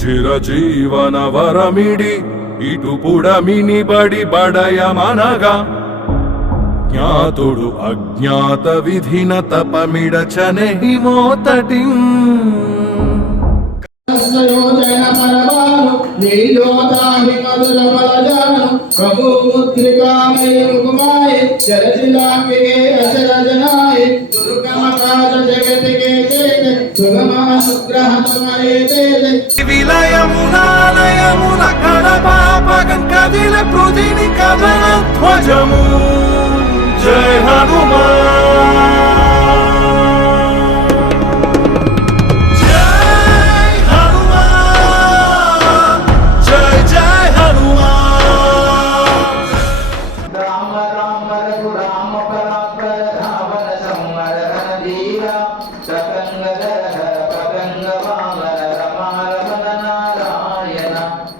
చిరజీవన వరమిడి ఇటు పుడమిని బడి బడయమనగా జ్ఞాతుడు అజ్ఞాత విధిన తపమిడచనెహి మోతటి విలయమునాలయమున కడపాపగం కదిల పృథిని కదన ధ్వజము జయ హనుమాన్.